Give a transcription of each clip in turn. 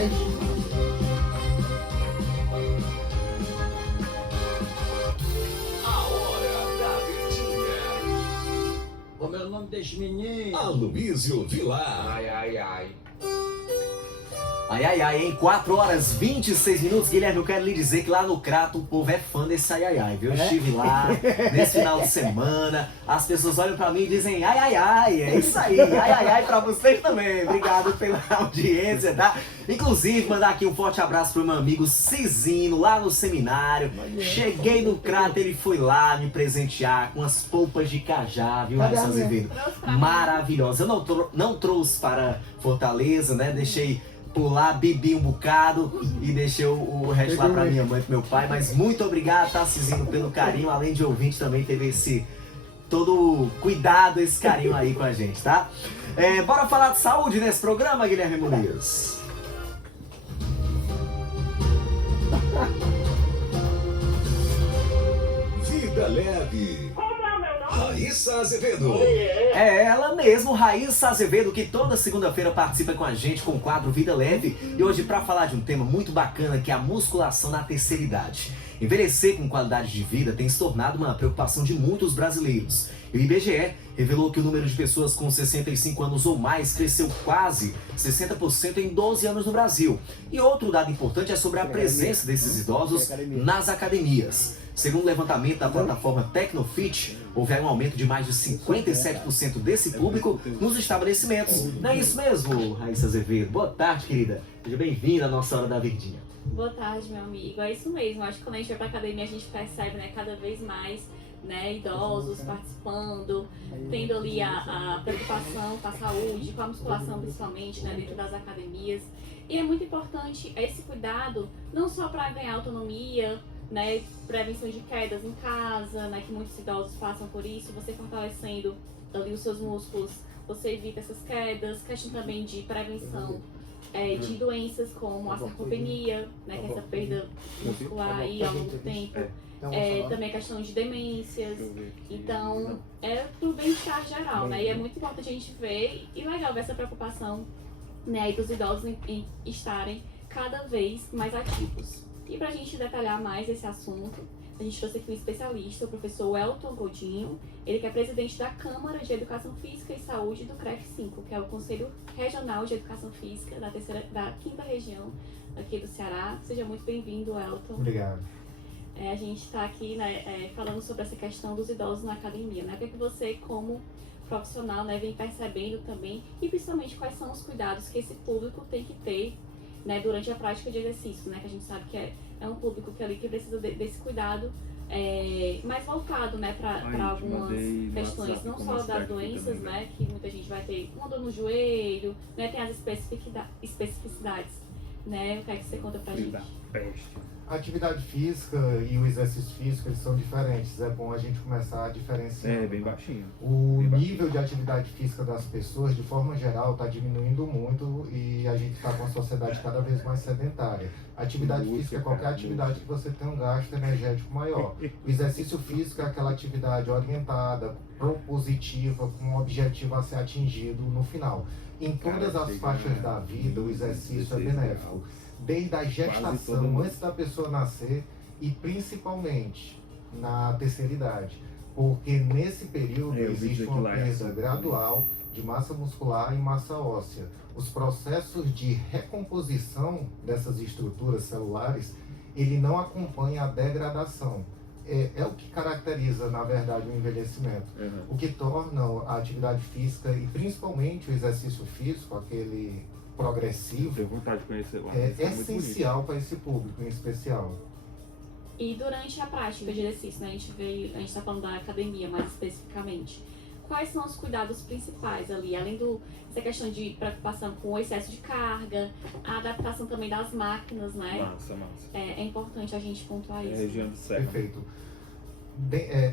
mais. A hora da verdinha. Como é o nome desse menino? Aloysio Vilar. Ai, ai, ai. Ai, ai, ai, em 4 horas 26 minutos, Guilherme, eu quero lhe dizer que lá no Crato o povo é fã desse ai, ai, ai, viu? Eu estive lá nesse final de semana, as pessoas olham pra mim e dizem ai, ai, ai, é isso aí, ai, ai, ai pra vocês também. Obrigado pela audiência, tá? Inclusive, mandar aqui um forte abraço pro meu amigo Cizino, lá no seminário. Cheguei no Crato, ele foi lá me presentear com as polpas de cajá, viu, Cadê a Raíssa minha? Azevedo? Maravilhosa. Eu não trouxe para Fortaleza, né? Deixei por lá, bebi um bocado e deixei o resto lá pra minha mãe e pro meu pai. Mas muito obrigado, tá, Cizinho, pelo carinho. Além de ouvinte, também teve esse todo cuidado, esse carinho aí com a gente, tá? Bora falar de saúde nesse programa, Guilherme Muniz? Vida leve. Raíssa Azevedo. É ela mesmo, Raíssa Azevedo, que toda segunda-feira participa com a gente com o quadro Vida Leve. E hoje para falar de um tema muito bacana, que é a musculação na terceira idade. Envelhecer com qualidade de vida tem se tornado uma preocupação de muitos brasileiros. E o IBGE revelou que o número de pessoas com 65 anos ou mais cresceu quase 60% em 12 anos no Brasil. E outro dado importante é sobre a presença desses idosos nas academias. Segundo o levantamento da plataforma Tecnofit, houve um aumento de mais de 57% desse público nos estabelecimentos. Não é isso mesmo, Raíssa Azevedo? Boa tarde, querida. Seja bem-vinda à nossa Hora da Verdinha. Boa tarde, meu amigo. É isso mesmo. Acho que quando a gente vai pra academia, a gente percebe, né, cada vez mais, né, idosos participando, tendo ali a preocupação com a saúde, com a musculação principalmente, né, dentro das academias. E é muito importante esse cuidado, não só para ganhar autonomia, né, prevenção de quedas em casa, né, que muitos idosos passam por isso, você fortalecendo ali os seus músculos, você evita essas quedas, questão também de prevenção de doenças como a sarcopenia, né, que é essa perda muscular aí ao longo do tempo, também a questão de demências, então é pro bem-estar geral, né, e é muito importante a gente ver e legal ver essa preocupação, né, dos idosos em estarem cada vez mais ativos. E para a gente detalhar mais esse assunto, a gente trouxe aqui um especialista, o professor Elton Godinho, ele que é presidente da Câmara de Educação Física e Saúde do CREF5, que é o Conselho Regional de Educação Física da 5ª região aqui do Ceará. Seja muito bem-vindo, Elton. Obrigado. A gente está aqui, né, falando sobre essa questão dos idosos na academia, né? O que é que você, como profissional, né, vem percebendo também, e principalmente quais são os cuidados que esse público tem que ter, né, durante a prática de exercício, né, que a gente sabe que é um público que precisa desse cuidado mais voltado, né, para algumas questões, não só das doenças, né, que muita gente vai ter uma dor no joelho, né, tem as especificidades, né, o que é que você conta pra gente? A atividade física e o exercício físico, eles são diferentes. É bom a gente começar a diferenciar. É, bem baixinho. O nível de atividade física das pessoas, de forma geral, está diminuindo muito e a gente está com uma sociedade cada vez mais sedentária. Atividade física é qualquer atividade que você tem um gasto energético maior. O exercício físico é aquela atividade orientada, propositiva, com um objetivo a ser atingido no final. Em todas as faixas da vida, o exercício é benéfico. Desde a gestação, antes da pessoa nascer e principalmente na terceira idade. Porque nesse período existe uma perda gradual de massa muscular e massa óssea. Os processos de recomposição dessas estruturas celulares, ele não acompanha a degradação. É o que caracteriza, na verdade, o envelhecimento. O que torna a atividade física e principalmente o exercício físico, aquele progressivo, Tenho vontade de conhecer lá. é essencial para esse público em especial. E durante a prática de exercício, né, a gente está falando da academia mais especificamente, quais são os cuidados principais ali, além dessa questão de preocupação com o excesso de carga, a adaptação também das máquinas, né? Massa. É importante a gente pontuar isso. Região do cérebro. Perfeito.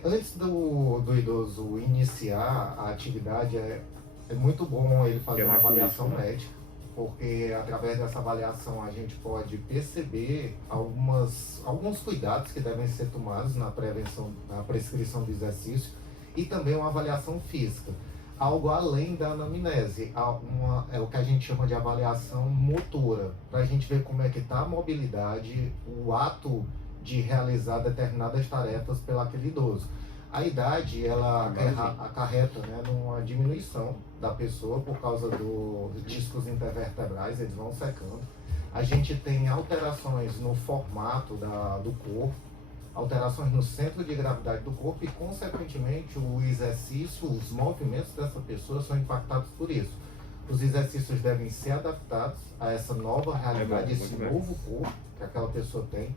Antes do idoso iniciar a atividade, é muito bom ele fazer uma avaliação médica, porque através dessa avaliação a gente pode perceber alguns cuidados que devem ser tomados na prevenção, na prescrição do exercício e também uma avaliação física. algo além da anamnese, é o que a gente chama de avaliação motora, para a gente ver como é que está a mobilidade, o ato de realizar determinadas tarefas pelo aquele idoso. A idade, ela acarreta, né, numa diminuição da pessoa por causa dos discos intervertebrais, eles vão secando. A gente tem alterações no formato do corpo, alterações no centro de gravidade do corpo e, consequentemente, o exercício, os movimentos dessa pessoa são impactados por isso. Os exercícios devem ser adaptados a essa nova realidade, esse novo corpo que aquela pessoa tem.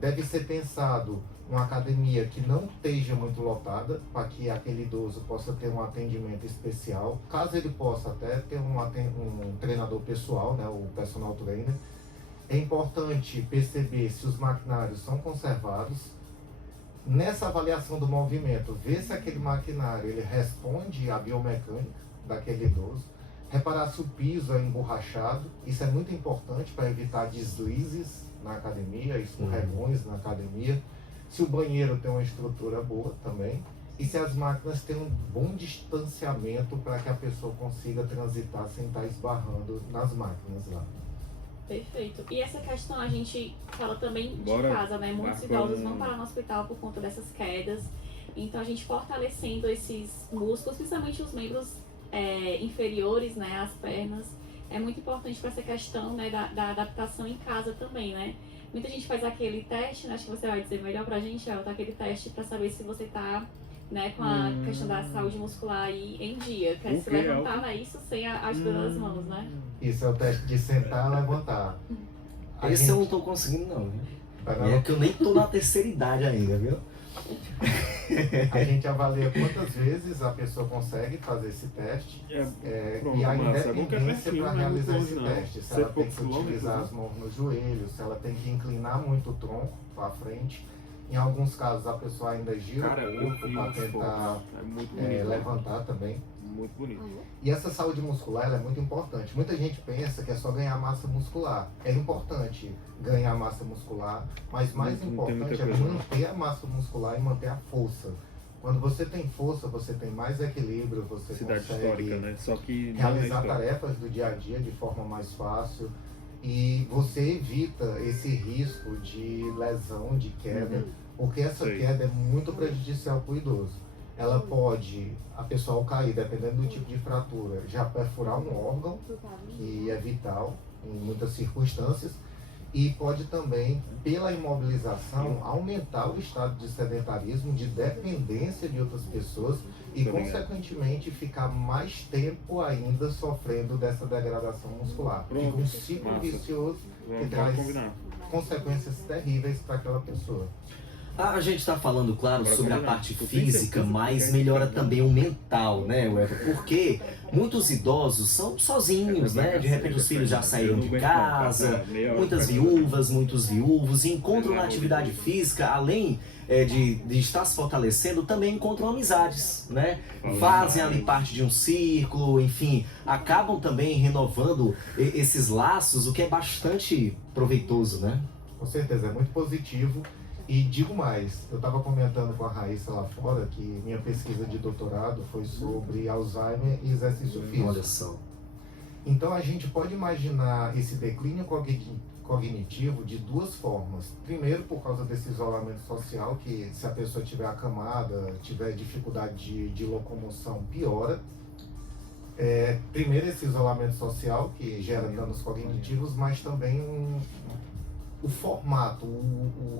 Deve ser pensado uma academia que não esteja muito lotada, para que aquele idoso possa ter um atendimento especial. Caso ele possa até ter um treinador pessoal, né, o personal trainer. É importante perceber se os maquinários são conservados. Nessa avaliação do movimento, ver se aquele maquinário ele responde à biomecânica daquele idoso. Reparar se o piso é emborrachado. Isso é muito importante para evitar deslizes na academia, escorregões na academia. Se o banheiro tem uma estrutura boa também. E se as máquinas têm um bom distanciamento para que a pessoa consiga transitar sem estar esbarrando nas máquinas lá. Perfeito. E essa questão a gente fala também de Bora casa, né? Muitos marcar idosos vão parar no hospital por conta dessas quedas. Então a gente fortalecendo esses músculos, principalmente os membros inferiores, né? As pernas. É muito importante para essa questão, né, da adaptação em casa também, né? Muita gente faz aquele teste, né? Acho que você vai dizer melhor pra gente, Elton, aquele teste para saber se você tá, né, com a questão da saúde muscular aí em dia. Que é se levantar, né? Isso sem a ajuda das mãos, né? Isso é o teste de sentar e levantar. Esse eu não tô conseguindo não, viu? É que eu nem tô na terceira idade ainda, viu? A gente avalia quantas vezes a pessoa consegue fazer esse teste Pronto, e a massa, é bom que é independência pertinho, para não é realizar muito esse longe, não. teste. Se Cento ela e tem poucos que utilizar quilômetros, as mãos nos joelhos, se ela tem que inclinar muito o tronco para frente. Em alguns casos a pessoa ainda gira Cara, o eu corpo vi para uns tentar fotos. É muito bonito. levantar também. Muito bonito. E essa saúde muscular ela é muito importante. Muita gente pensa que é só ganhar massa muscular. É importante ganhar massa muscular, mas mais Não tem muita importante é coisa, não. manter a massa muscular e manter a força. Quando você tem força, você tem mais equilíbrio, você Cidade consegue histórica, né? Só que não é realizar histórica. tarefas do dia a dia de forma mais fácil e você evita esse risco de lesão, de queda, porque essa Sei. queda é muito prejudicial para o idoso. Ela pode, a pessoa ao cair, dependendo do tipo de fratura, já perfurar um órgão, que é vital em muitas circunstâncias, e pode também, pela imobilização, aumentar o estado de sedentarismo, de dependência de outras pessoas e, consequentemente, ficar mais tempo ainda sofrendo dessa degradação muscular. Fica um ciclo Massa. vicioso que Vamos traz combinar. consequências terríveis para aquela pessoa. A gente está falando, claro, Bora sobre a combinar. parte Tu tem física, certeza mas que melhora quer? também o mental, né, Wellington? Porque muitos idosos são sozinhos, né? De repente os filhos já saíram de casa, muitas viúvas, muitos viúvos, e encontram na atividade física, além de estar se fortalecendo, também encontram amizades, né? Fazem ali parte de um círculo, enfim, acabam também renovando esses laços, o que é bastante proveitoso, né? Com certeza, é muito positivo. E digo mais, eu estava comentando com a Raíssa lá fora que minha pesquisa de doutorado foi sobre Alzheimer e exercício físico. Olha só. Então a gente pode imaginar esse declínio cognitivo de duas formas. Primeiro, por causa desse isolamento social, que se a pessoa estiver acamada, tiver dificuldade de locomoção, piora. Primeiro, esse isolamento social, que gera danos cognitivos, mas também o formato,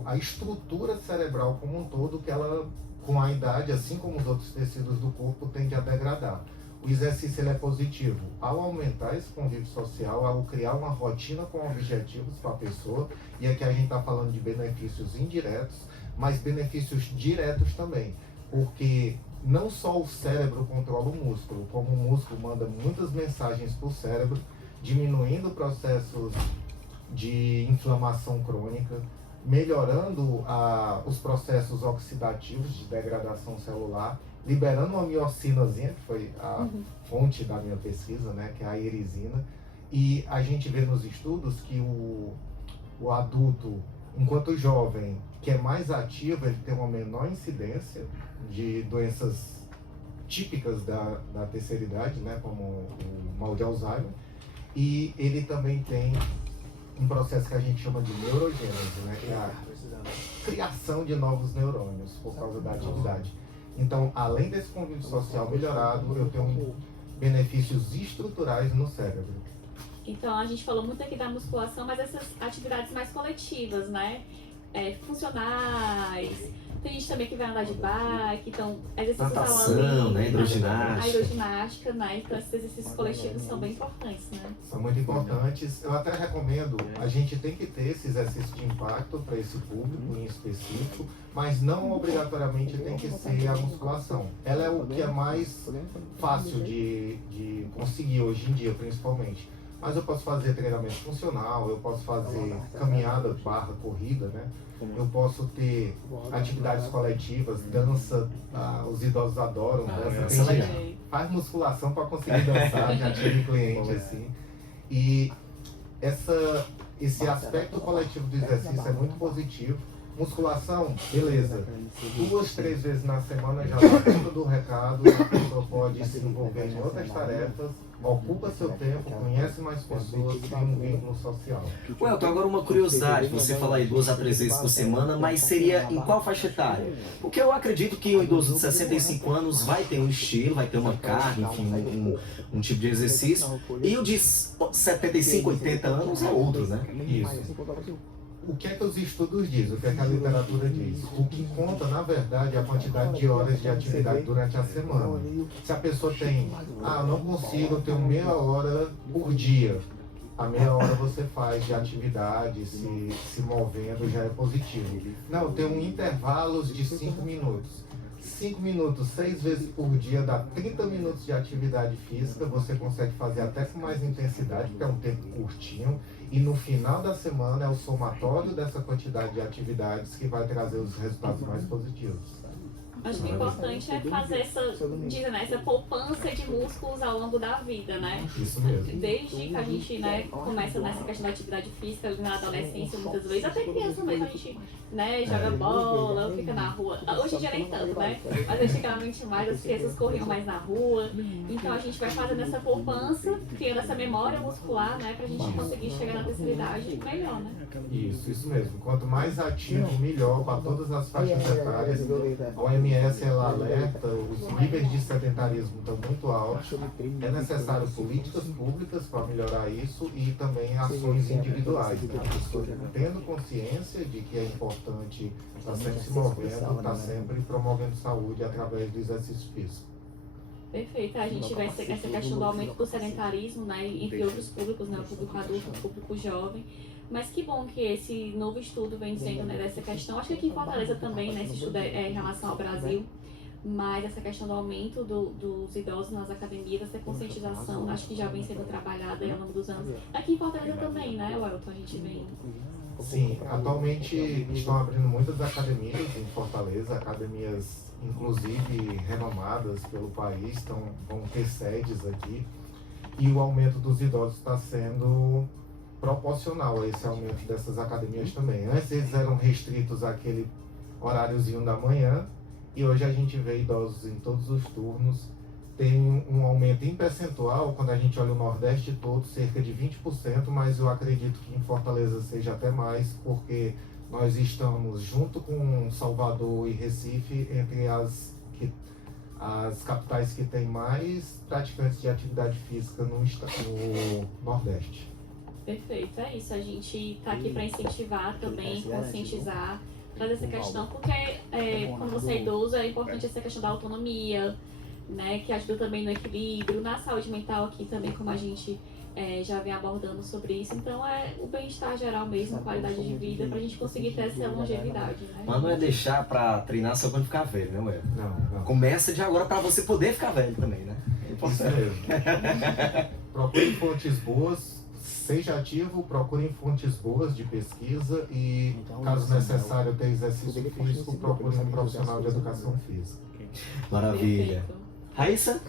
a estrutura cerebral como um todo, que ela, com a idade, assim como os outros tecidos do corpo, tende a degradar. O exercício ele é positivo ao aumentar esse convívio social, ao criar uma rotina com objetivos para a pessoa, e aqui a gente está falando de benefícios indiretos, mas benefícios diretos também, porque não só o cérebro controla o músculo, como o músculo manda muitas mensagens para o cérebro, diminuindo processos de inflamação crônica, melhorando os processos oxidativos de degradação celular, liberando uma miocinazinha, que foi a fonte da minha pesquisa, né, que é a irisina. E a gente vê nos estudos que o adulto, enquanto jovem, que é mais ativo, ele tem uma menor incidência de doenças típicas da terceira idade, né, como o mal de Alzheimer, e ele também tem um processo que a gente chama de neurogênese, né, que é a criação de novos neurônios por causa da atividade. Então, além desse convívio social melhorado, eu tenho benefícios estruturais no cérebro. Então, a gente falou muito aqui da musculação, mas essas atividades mais coletivas, né? Funcionais. Tem gente também que vai andar de bike, então exercícios ao ar Natação, livre, né? Hidroginástica. A hidroginástica, né? Então esses exercícios coletivos são bem importantes, né? São muito importantes. Eu até recomendo, a gente tem que ter esse exercício de impacto para esse público em específico, mas não obrigatoriamente tem que ser a musculação. Ela é o que é mais fácil de conseguir hoje em dia, principalmente. Mas eu posso fazer treinamento funcional, eu posso fazer caminhada barra corrida, né? Eu posso ter atividades coletivas, dança, os idosos adoram dança. Tem gente que faz musculação para conseguir dançar, já tive cliente assim. E esse aspecto coletivo do exercício é muito positivo. Musculação, beleza. 2, 3 vezes na semana já dá conta do recado, a pessoa pode se envolver em outras tarefas, ocupa seu tempo, conhece mais pessoas, cria um vínculo social. Welton, agora uma curiosidade, você fala aí 2 a 3 vezes por semana, mas seria em qual faixa etária? Porque eu acredito que um idoso de 65 anos vai ter um estilo, vai ter uma carga, enfim, um tipo de exercício, e o de 75, 80 anos é outro, né? Isso. O que é que os estudos dizem? O que é que a literatura diz? O que conta, na verdade, é a quantidade de horas de atividade durante a semana. Se a pessoa tem, eu não consigo, eu tenho meia hora por dia. A meia hora você faz de atividade, se movendo, já é positivo. Não, eu tenho intervalos de 5 minutos. 5 minutos, 6 vezes por dia, dá 30 minutos de atividade física, você consegue fazer até com mais intensidade, porque é um tempo curtinho, e no final da semana é o somatório dessa quantidade de atividades que vai trazer os resultados mais positivos. Acho que o importante é fazer essa poupança de músculos ao longo da vida, né? Isso mesmo. Desde que a gente, né, começa nessa questão da atividade física na adolescência, muitas vezes, até criança mesmo, a gente, né, joga bola, fica na rua. Hoje em dia nem tanto, né? Mas antigamente mais, as crianças corriam mais na rua. Então a gente vai fazendo essa poupança, criando essa memória muscular, né, pra gente conseguir chegar na terceira idade melhor, né? Isso mesmo. Quanto mais ativo, melhor para todas as faixas etárias. A OMS ela alerta, os níveis de sedentarismo estão muito altos. É necessário políticas públicas para melhorar isso e também ações individuais. Né? A pessoa tendo consciência de que é importante estar sempre se movendo, estar sempre promovendo saúde através do exercício físico. Perfeito, a gente vai ter essa questão do aumento do sedentarismo, né, entre outros públicos, né, o público adulto, o público jovem. Mas que bom que esse novo estudo vem dizendo, né, dessa questão. Acho que aqui em Fortaleza também, né, esse estudo é em relação ao Brasil, mas essa questão do aumento dos idosos nas academias, essa conscientização, acho que já vem sendo trabalhada ao longo dos anos. Aqui em Fortaleza também, né, Welton, a gente vem... Sim, atualmente estão abrindo muitas academias em Fortaleza, academias inclusive renomadas pelo país, vão ter sedes aqui, e o aumento dos idosos está sendo proporcional a esse aumento dessas academias também. Antes eles eram restritos àquele horáriozinho da manhã, e hoje a gente vê idosos em todos os turnos. Tem um aumento em percentual, quando a gente olha o Nordeste todo, cerca de 20%, mas eu acredito que em Fortaleza seja até mais, porque nós estamos, junto com Salvador e Recife, entre as capitais que têm mais praticantes de atividade física no Nordeste. Perfeito, é isso. A gente está aqui para incentivar também, conscientizar, trazer essa questão, porque quando você é idoso é importante essa questão da autonomia, né, que ajuda também no equilíbrio, na saúde mental aqui também, como a gente já vem abordando sobre isso. Então é o bem-estar geral mesmo, a qualidade de vida, para a gente conseguir ter essa longevidade, né? Mas não é deixar para treinar só quando ficar velho, né, Welton? Não. Começa de agora para você poder ficar velho também, né? É Isso mesmo. Procure fontes boas, seja ativo, procure fontes boas de pesquisa e, caso necessário ter exercício físico, procure um profissional de educação física. Maravilha. Perfeito. Raíssa?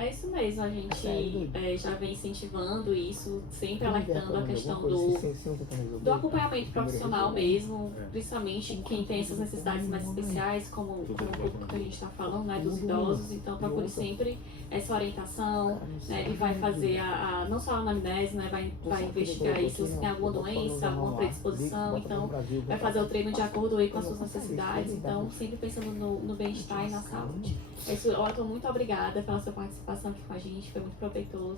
É isso mesmo, a gente já vem incentivando isso, sempre alertando a questão do acompanhamento profissional mesmo, principalmente quem tem essas necessidades mais especiais, como o público que a gente está falando, né, dos idosos, então procure sempre essa orientação, né, ele vai fazer não só a anamnese, né, vai investigar aí se você tem alguma doença, alguma predisposição, então vai fazer o treino de acordo aí com as suas necessidades, então sempre pensando no bem-estar e na saúde. Otton, muito obrigada pela sua participação aqui com a gente, foi muito proveitoso.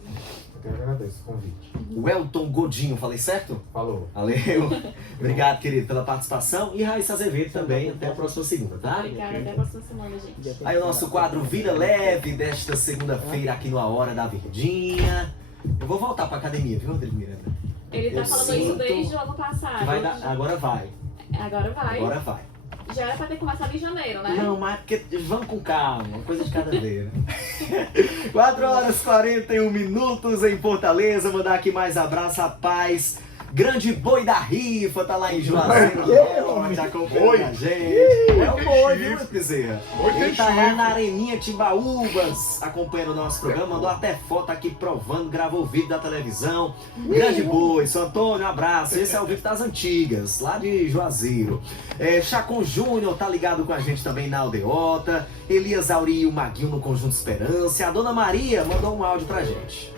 Eu que agradeço o convite. O Elton Godinho, falei certo? Falou. Valeu. Obrigado, querido, pela participação. E Raíssa Azevedo também. Até a próxima segunda, tá? Obrigada, até a próxima semana, gente. Aí o nosso quadro Vida Leve desta segunda-feira aqui no A Hora da Verdinha. Eu vou voltar pra academia, viu, Rodrigo Miranda? Ele tá Eu falando sinto isso desde o ano passado. Agora vai. Agora vai. Agora vai. Já era pra ter começado em janeiro, né? Não, mas porque vamos com calma, uma coisa de cada vez. 4 horas e 41 minutos em Fortaleza. Mandar aqui mais abraço, rapaz. Grande Boi da Rifa, tá lá em Juazeiro, Norte, acompanhando a gente. É o Boi, viu, Bezerra? Ele tá lá na Areninha Timbaúbas, acompanhando o nosso programa, mandou até foto aqui provando, gravou o vídeo da televisão. Grande Boi, seu Antônio, um abraço. Esse é o vídeo das antigas, lá de Juazeiro. Chacon Júnior tá ligado com a gente também na Aldeota. Elias Auri e o Maguinho no Conjunto Esperança. A Dona Maria mandou um áudio pra gente.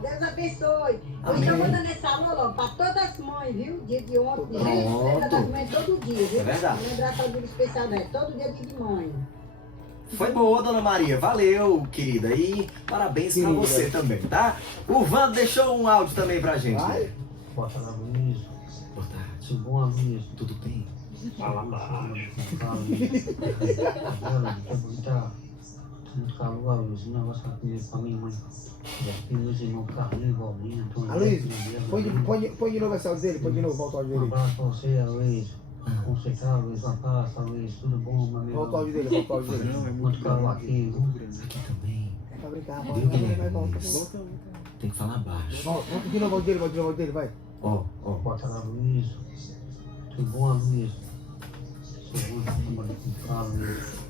Deus abençoe. Amém. Hoje eu mando nesse alô para todas as mães, viu? Dia de ontem, dia das mães, todo dia, viu? É verdade. Lembrar para o dia especial, né? Todo dia de mãe. Foi boa, Dona Maria. Valeu, querida. E parabéns pra você também, tá? O Vando deixou um áudio também pra gente. Boa tarde, Luiz. Boa tarde. Tudo bom, Luiz? Tudo bem? Fala baixo. Muito calor, Luiz. Um negócio aqui pra minha mãe. Aqui meus irmãos Carlinhos, Valminha, Antônio. Luiz, põe de novo esse áudio dele, põe de novo, volta o áudio Um dele. abraço pra você, Luiz. Como você tá, Luiz? Uma paz, Luiz. Tudo bom, meu amigo? Volta o áudio dele, volta o áudio dele. Não, é Muito calor aqui. Aqui também. É pra brincar, Viu, vai, Guilherme? volta. Tem que falar baixo. Volta de novo o áudio dele, volta de novo o áudio dele, vai. Ó. Boa tarde, Luiz. Tudo bom, Luiz? Segundo, como é que fala, Luiz?